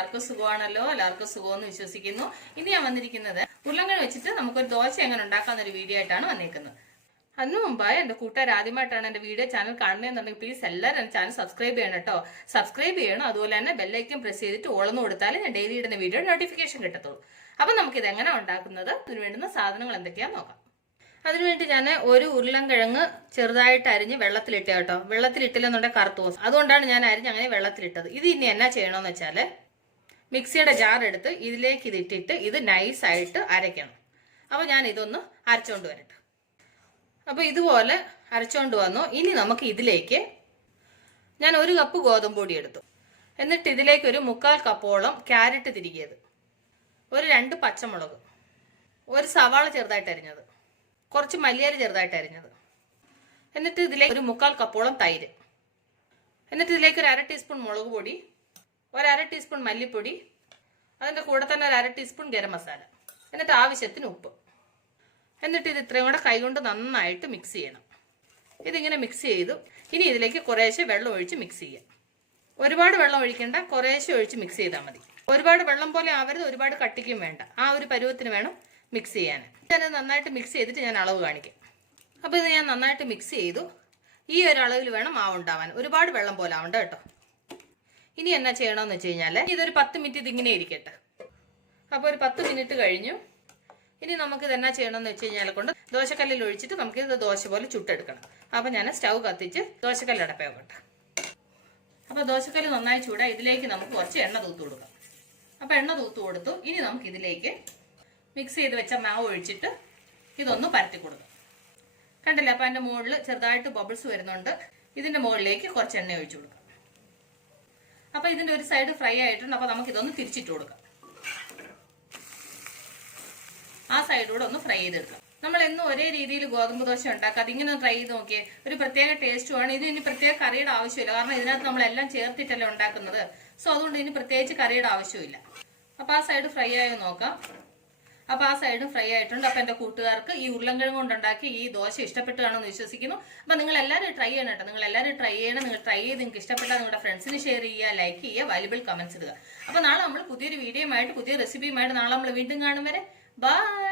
എല്ലാവർക്കും സുഖമാണല്ലോ. എല്ലാവർക്കും സുഖമെന്ന് വിശ്വസിക്കുന്നു. ഇനി ഞാൻ വന്നിരിക്കുന്നത് ഉരുളക്കിഴങ്ങ് വെച്ചിട്ട് നമുക്കൊരു ദോശ എങ്ങനെ ഉണ്ടാക്കാന്നൊരു വീഡിയോ ആയിട്ടാണ് വന്നിരിക്കുന്നത്. അതിനു മുമ്പായി എന്റെ കൂട്ടുകാർ ആദ്യമായിട്ടാണ് എന്റെ വീഡിയോ ചാനൽ കാണുന്നതെന്നുണ്ടെങ്കിൽ പ്ലീസ് എല്ലാവരും എന്റെ ചാനൽ സബ്സ്ക്രൈബ് ചെയ്യണം കേട്ടോ. സബ്സ്ക്രൈബ് ചെയ്യണം. അതുപോലെ തന്നെ ബെല്ലൈക്കൻ പ്രസ് ചെയ്തിട്ട് ഓളന്ന് കൊടുത്താൽ ഞാൻ ഡെയിലി ഇടുന്ന വീഡിയോ നോട്ടിഫിക്കേഷൻ കിട്ടത്തുള്ളൂ. അപ്പൊ നമുക്കിത് എങ്ങനെ ഉണ്ടാക്കുന്നത്, ഇതിന് വേണ്ടുന്ന സാധനങ്ങൾ എന്തൊക്കെയാന്ന് നോക്കാം. അതിനുവേണ്ടി ഞാൻ ഒരു ഉരുളൻകിഴങ്ങ് ചെറുതായിട്ട് അരിഞ്ഞ് വെള്ളത്തിലിട്ട കേട്ടോ. വെള്ളത്തിലിട്ടില്ലെന്നുണ്ടെങ്കിൽ കറുത്തു പോകും. അതുകൊണ്ടാണ് ഞാൻ അരിഞ്ഞ് അങ്ങനെ വെള്ളത്തിലിട്ടത്. ഇത് ഇനി എന്നാ ചെയ്യണമെന്ന് വെച്ചാല് മിക്സിയുടെ ജാർ എടുത്ത് ഇതിലേക്ക് ഇതിട്ടിട്ട് ഇത് നൈസായിട്ട് അരയ്ക്കണം. അപ്പൊ ഞാൻ ഇതൊന്ന് അരച്ചോണ്ട് വരട്ടെ. അപ്പൊ ഇതുപോലെ അരച്ചോണ്ട് വന്നു. ഇനി നമുക്ക് ഇതിലേക്ക് ഞാൻ 1 കപ്പ് ഗോതമ്പ് പൊടി എടുത്തു. എന്നിട്ട് ഇതിലേക്ക് ഒരു 1/4 കപ്പോളം ക്യാരറ്റ് തിരികിയത്, ഒരു 2 പച്ചമുളക്, ഒരു സവാള ചെറുതായിട്ട് അരിഞ്ഞത്, കുറച്ച് മല്ലിയില ചെറുതായിട്ട് അരിഞ്ഞത്, എന്നിട്ട് ഇതിലേക്ക് ഒരു 1/4 കപ്പോളം തൈര്, എന്നിട്ട് ഇതിലേക്ക് ഒരു 1/2 ടീസ്പൂൺ മുളക് പൊടി, ഒരു 1/2 ടീസ്പൂൺ മല്ലിപ്പൊടി, അതിൻ്റെ കൂടെ തന്നെ ഒരു 1/2 ടീസ്പൂൺ ഗരം മസാല, എന്നിട്ട് ആവശ്യത്തിന് ഉപ്പ്. എന്നിട്ട് ഇത് ഇത്രയും കൂടെ കൈകൊണ്ട് നന്നായിട്ട് മിക്സ് ചെയ്യണം. ഇതിങ്ങനെ മിക്സ് ചെയ്തു. ഇനി ഇതിലേക്ക് കുറേശ്ശെ വെള്ളം ഒഴിച്ച് മിക്സ് ചെയ്യാം. ഒരുപാട് വെള്ളം ഒഴിക്കേണ്ട, കുറേശ്ശെ ഒഴിച്ച് മിക്സ് ചെയ്താൽ മതി. ഒരുപാട് വെള്ളം പോലെ ആവരുത്, ഒരുപാട് കട്ടിക്കും വേണ്ട. ആ ഒരു പരുവത്തിന് വേണം മിക്സ് ചെയ്യാൻ. ഞാനത് നന്നായിട്ട് മിക്സ് ചെയ്തിട്ട് ഞാൻ അളവ് കാണിക്കാം. അപ്പോൾ ഇത് ഞാൻ നന്നായിട്ട് മിക്സ് ചെയ്തു. ഈ ഒരു അളവിൽ വേണം മാവ് ഉണ്ടാവാൻ, ഒരുപാട് വെള്ളം പോലെ ആവണ്ട കേട്ടോ. ഇനി എന്നാ ചെയ്യണമെന്ന് വെച്ച് കഴിഞ്ഞാൽ ഇതൊരു 10 മിനിറ്റ് ഇതിങ്ങനെ ഇരിക്കട്ടെ. അപ്പോൾ ഒരു 10 മിനിറ്റ് കഴിഞ്ഞു. ഇനി നമുക്ക് ഇത് എന്നാ ചെയ്യണമെന്ന് വെച്ച് കഴിഞ്ഞാൽ കൊണ്ട് ദോശക്കല്ലിൽ ഒഴിച്ചിട്ട് നമുക്ക് ഇത് ദോശ പോലെ ചുട്ടെടുക്കണം. അപ്പം ഞാൻ സ്റ്റൗ കത്തിച്ച് ദോശക്കല്ല് അടപ്പേക്കട്ടെ. അപ്പോൾ ദോശക്കല്ല് നന്നായി ചൂടായി. ഇതിലേക്ക് നമുക്ക് കുറച്ച് എണ്ണ തൂത്ത് കൊടുക്കാം. അപ്പോൾ എണ്ണ തൂത്ത് കൊടുത്തു. ഇനി നമുക്ക് ഇതിലേക്ക് മിക്സ് ചെയ്ത് വെച്ച മാവ് ഒഴിച്ചിട്ട് ഇതൊന്ന് പരത്തി കൊടുക്കാം. കണ്ടില്ലേ? അപ്പം അതിൻ്റെ മുകളിൽ ചെറുതായിട്ട് ബബിൾസ് വരുന്നുണ്ട്. ഇതിൻ്റെ മുകളിലേക്ക് കുറച്ച് എണ്ണ ഒഴിച്ചു കൊടുക്കാം. അപ്പം ഇതിൻ്റെ ഒരു സൈഡ് ഫ്രൈ ആയിട്ടുണ്ട്. അപ്പോൾ നമുക്കിതൊന്ന് തിരിച്ചിട്ട് കൊടുക്കാം. ആ സൈഡൂടെ ഒന്ന് ഫ്രൈ ചെയ്തെടുക്കാം. നമ്മൾ എന്നും ഒരേ രീതിയിൽ ഗോതമ്പ് ദോശ ഉണ്ടാക്കാം. അതിങ്ങനെ ട്രൈ ചെയ്ത് നോക്കിയേ, ഒരു പ്രത്യേക ടേസ്റ്റുമാണ്. ഇത് ഇനി പ്രത്യേക കറിയുടെ ആവശ്യമില്ല, കാരണം ഇതിനകത്ത് നമ്മളെല്ലാം ചേർത്തിട്ടല്ലേ ഉണ്ടാക്കുന്നത്. സോ അതുകൊണ്ട് ഇനി പ്രത്യേകിച്ച് കറിയുടെ ആവശ്യമില്ല. അപ്പോൾ ആ സൈഡ് ഫ്രൈ ആയി നോക്കാം. അപ്പോൾ ആ സൈഡും ഫ്രൈ ആയിട്ടുണ്ട്. അപ്പോൾ എൻ്റെ കൂട്ടുകാർക്ക് ഈ ഉരുളൻകിഴങ്ങ് കൊണ്ടുണ്ടാക്കി ഈ ദോശ ഇഷ്ടപ്പെട്ട് കാണുമെന്ന് വിശ്വസിക്കുന്നു. അപ്പോൾ നിങ്ങൾ എല്ലാവരും ട്രൈ ചെയ്യണം കേട്ടോ. നിങ്ങൾ എല്ലാവരും ട്രൈ ചെയ്യണം. നിങ്ങൾ ട്രൈ ചെയ്ത് നിങ്ങൾക്ക് ഇഷ്ടപ്പെട്ടാൽ നിങ്ങളുടെ ഫ്രണ്ട്സിന് ഷെയർ ചെയ്യുക, ലൈക്ക് ചെയ്യുക, വാല്യുബിൾ കമന്റ്സ് ഇടുക. അപ്പോൾ നാളെ നമ്മൾ പുതിയൊരു വീഡിയോയുമായിട്ട് പുതിയ റെസിപ്പിയുമായിട്ട് നാളെ നമ്മൾ വീണ്ടും കാണും വരെ ബൈ.